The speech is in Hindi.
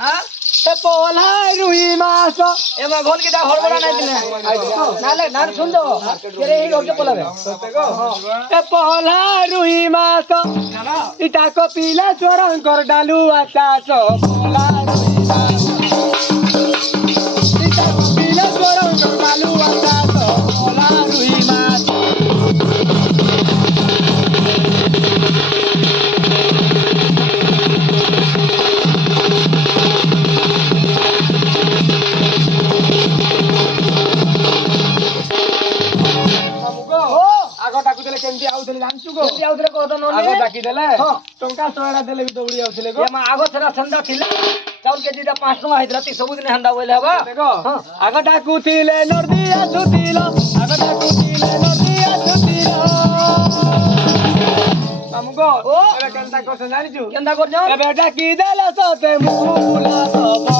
हां ए पोला रुई मास एमा घोल के दा हड़बड़ा नहीं दिने नाले नार सुन दो तेरे ही घर के बोलावे ए पोला रुई मास इटा को पीला चोरन कर डालू आचास पोला रुई मास इटा को पीला चोरन कर डालू आचास पोला रुई मास आगो डाकू देले केमती आउथले जानछु गो केमती आउथले को तो नले आगो डाकी देले टंका 100 देले भी दौड़ी आउथले गो एमा आगो छरा संदा थिले चाउल के जीदा 5 टका हित राती सब दिन हंदा होइले हबा देखो आगो डाकू थिले नर्दिया सुतिलो आगो डाकू थिले नर्दिया सुतिलो हमको एबे केनता करछ जानिछु केनता कर जाओ एबे डाकी देले सते मुला सब